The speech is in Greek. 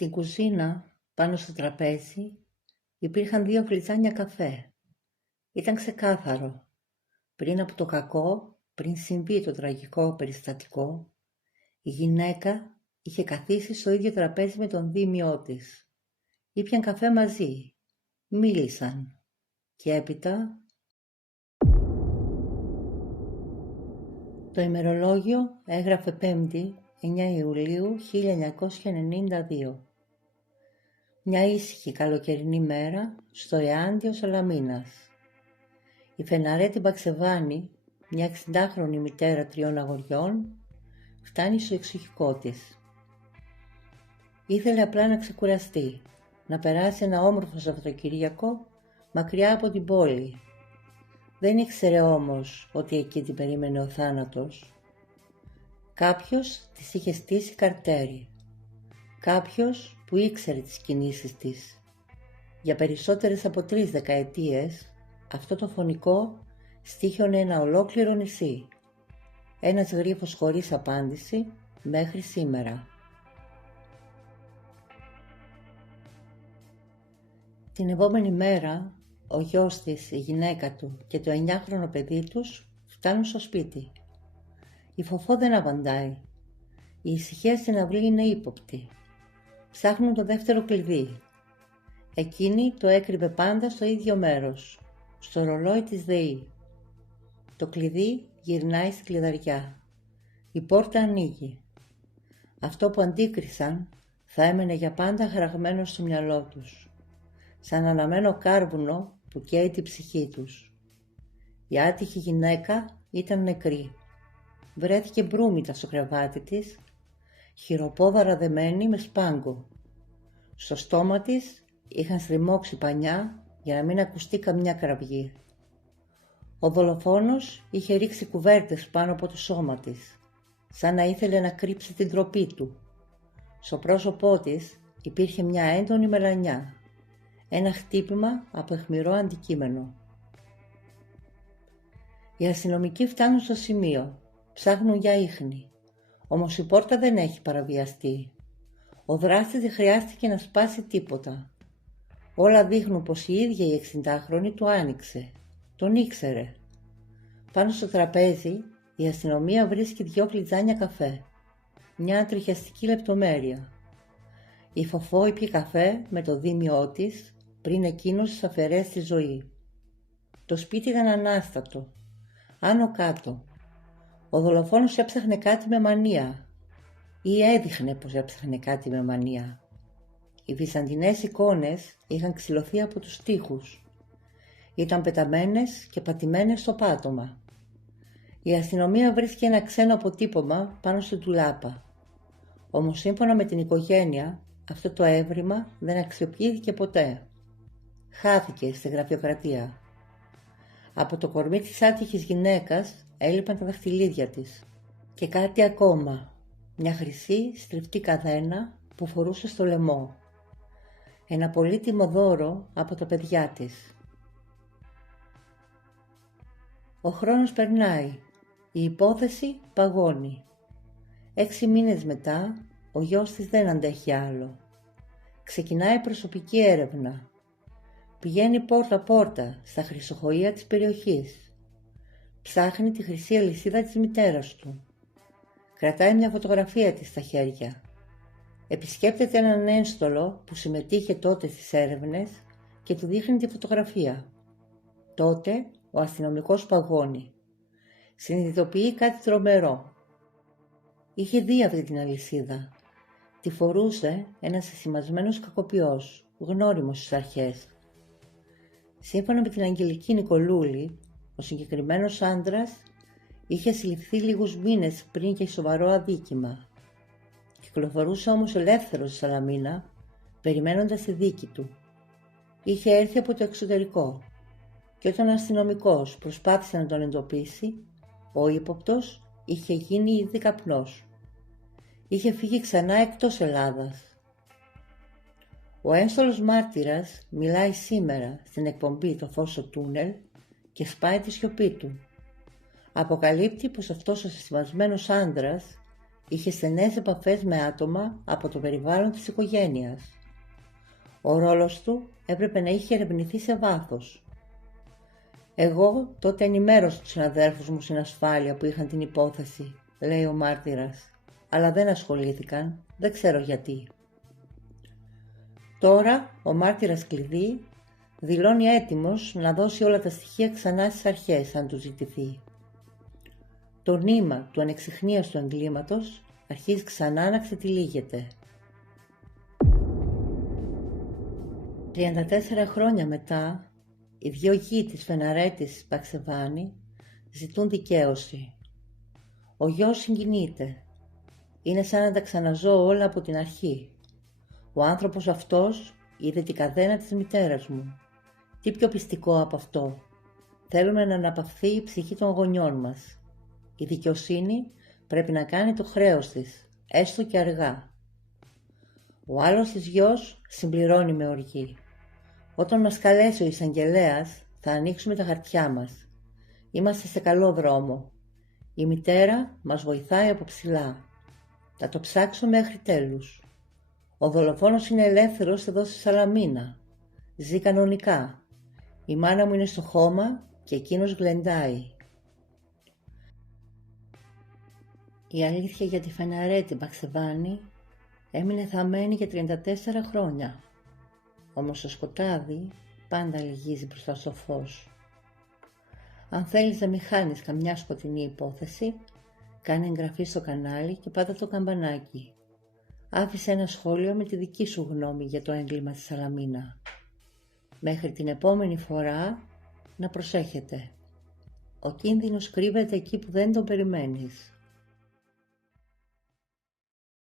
Στην κουζίνα, πάνω στο τραπέζι, υπήρχαν 2 γλυκάνια καφέ. Ήταν ξεκάθαρο. Πριν από το κακό, πριν συμβεί το τραγικό περιστατικό, η γυναίκα είχε καθίσει στο ίδιο τραπέζι με τον δίμιό της. Ήπιαν καφέ μαζί. Μίλησαν. Και έπειτα... Το ημερολόγιο έγραφε 5η, 9 Ιουλίου 1992. Μια ήσυχη καλοκαιρινή μέρα στο Εάντιο Σαλαμίνας. Η Φεναρέτη Μπαξεβάνη, μια 60χρονη μητέρα 3 αγοριών, φτάνει στο εξοχικό της. Ήθελε απλά να ξεκουραστεί, να περάσει ένα όμορφο Σαββατοκύριακο μακριά από την πόλη. Δεν ήξερε όμως ότι εκεί την περίμενε ο θάνατος. Κάποιος της είχε στήσει καρτέρι. Κάποιος που ήξερε τις κινήσεις της. Για περισσότερες από 3 δεκαετίες αυτό το φωνικό στοίχιωνε ένα ολόκληρο νησί. Ένας γρίφος χωρίς απάντηση μέχρι σήμερα. Την επόμενη μέρα ο γιος της, η γυναίκα του και το 9χρονο παιδί τους φτάνουν στο σπίτι. Η Φοφό δεν απαντάει. Η ησυχία στην αυλή είναι ύποπτη. Ψάχνουν το δεύτερο κλειδί. Εκείνη το έκρυβε πάντα στο ίδιο μέρος, στο ρολόι της ΔΕΗ. Το κλειδί γυρνάει στην κλειδαριά. Η πόρτα ανοίγει. Αυτό που αντίκρισαν θα έμενε για πάντα χαραγμένο στο μυαλό τους, σαν αναμένο κάρβουνο που καίει την ψυχή τους. Η άτυχη γυναίκα ήταν νεκρή. Βρέθηκε μπρούμητα στο κρεβάτι της, χειροπόδαρα δεμένη με σπάγκο. Στο στόμα της είχαν στριμώξει πανιά για να μην ακουστεί καμιά κραυγή. Ο δολοφόνος είχε ρίξει κουβέρτες πάνω από το σώμα της, σαν να ήθελε να κρύψει την ντροπή του. Στο πρόσωπό της υπήρχε μια έντονη μελανιά, ένα χτύπημα από αιχμηρό αντικείμενο. Οι αστυνομικοί φτάνουν στο σημείο, ψάχνουν για ίχνη, όμως η πόρτα δεν έχει παραβιαστεί. Ο δράστης δεν χρειάστηκε να σπάσει τίποτα. Όλα δείχνουν πως η ίδια η 60χρονη του άνοιξε. Τον ήξερε. Πάνω στο τραπέζι η αστυνομία βρίσκει 2 γλυκάνια καφέ. Μια τριχιαστική λεπτομέρεια. Η Φοφό ήπιε καφέ με το δίμιό της πριν εκείνος της αφαιρέσει τη ζωή. Το σπίτι ήταν ανάστατο. Άνω κάτω. Ο δολοφόνος έψαχνε κάτι με μανία, ή έδειχνε πως έψαχνε κάτι με μανία. Οι βυζαντινές εικόνες είχαν ξυλωθεί από τους τοίχους. Ήταν πεταμένες και πατημένες στο πάτωμα. Η αστυνομία βρίσκει ένα ξένο αποτύπωμα πάνω στο ντουλάπα. Όμως σύμφωνα με την οικογένεια, αυτό το έβριμα δεν αξιοποιήθηκε ποτέ. Χάθηκε στη γραφειοκρατία. Από το κορμί της άτυχης γυναίκας έλειπαν τα δαχτυλίδια της. Και κάτι ακόμα. Μια χρυσή στριφτή καδένα που φορούσε στο λαιμό. Ένα πολύτιμο δώρο από τα παιδιά της. Ο χρόνος περνάει. Η υπόθεση παγώνει. 6 μήνες μετά ο γιος της δεν αντέχει άλλο. Ξεκινάει προσωπική έρευνα. Πηγαίνει πόρτα-πόρτα στα χρυσοχοεία της περιοχής. Ψάχνει τη χρυσή αλυσίδα της μητέρας του. Κρατάει μια φωτογραφία της στα χέρια. Επισκέπτεται έναν ένστολο που συμμετείχε τότε στις έρευνες και του δείχνει τη φωτογραφία. Τότε ο αστυνομικός παγώνει. Συνειδητοποιεί κάτι τρομερό. Είχε δει αυτή την αλυσίδα. Τη φορούσε ένας σεσημασμένος κακοποιός, γνώριμος στις αρχές. Σύμφωνα με την Αγγελική Νικολούλη, ο συγκεκριμένος άντρας είχε συλληφθεί λίγους μήνες πριν και σοβαρό αδίκημα. Κυκλοφορούσε όμως ελεύθερος στη Σαλαμίνα, περιμένοντας τη δίκη του. Είχε έρθει από το εξωτερικό και όταν ο αστυνομικός προσπάθησε να τον εντοπίσει, ο ύποπτος είχε γίνει ήδη καπνός. Είχε φύγει ξανά εκτός Ελλάδας. Ο ένστολος μάρτυρας μιλάει σήμερα στην εκπομπή «Το φως στο τούνελ» και σπάει τη σιωπή του. Αποκαλύπτει πως αυτός ο συσυμβασμένος άντρας είχε στενές επαφές με άτομα από το περιβάλλον της οικογένειας. Ο ρόλος του έπρεπε να είχε ερευνηθεί σε βάθος. Εγώ τότε ενημέρωσα τους συναδέλφους μου στην ασφάλεια που είχαν την υπόθεση, λέει ο μάρτυρας, αλλά δεν ασχολήθηκαν, δεν ξέρω γιατί. Τώρα ο μάρτυρας κλειδί δηλώνει έτοιμος να δώσει όλα τα στοιχεία ξανά στις αρχές αν του ζητηθεί. Το νήμα του ανεξιχνίαστου εγκλήματος αρχίζει ξανά να ξετυλίγεται. 34 χρόνια μετά, οι δυο γη της Φεναρέτης Μπαξεβάνη ζητούν δικαίωση. Ο γιος συγκινείται. Είναι σαν να τα ξαναζώ όλα από την αρχή. Ο άνθρωπος αυτός είδε την καδένα της μητέρας μου. Τι πιο πιστικό από αυτό. Θέλουμε να αναπαυθεί η ψυχή των γονιών μας. Η δικαιοσύνη πρέπει να κάνει το χρέος της, έστω και αργά. Ο άλλος της γιος συμπληρώνει με οργή. Όταν μας καλέσει ο εισαγγελέας, θα ανοίξουμε τα χαρτιά μας. Είμαστε σε καλό δρόμο. Η μητέρα μας βοηθάει από ψηλά. Θα το ψάξω μέχρι τέλους. Ο δολοφόνος είναι ελεύθερος εδώ στη Σαλαμίνα. Ζει κανονικά. Η μάνα μου είναι στο χώμα και εκείνος γλεντάει. Η αλήθεια για τη Φεναρέτη Μπαξεβάνη έμεινε θαμμένη για 34 χρόνια. Όμως το σκοτάδι πάντα λυγίζει μπροστά στο φως. Αν θέλεις να μην χάνεις καμιά σκοτεινή υπόθεση, κάνε εγγραφή στο κανάλι και πάτα το καμπανάκι. Άφησε ένα σχόλιο με τη δική σου γνώμη για το έγκλημα στη Σαλαμίνα. Μέχρι την επόμενη φορά να προσέχετε. Ο κίνδυνος κρύβεται εκεί που δεν τον περιμένεις.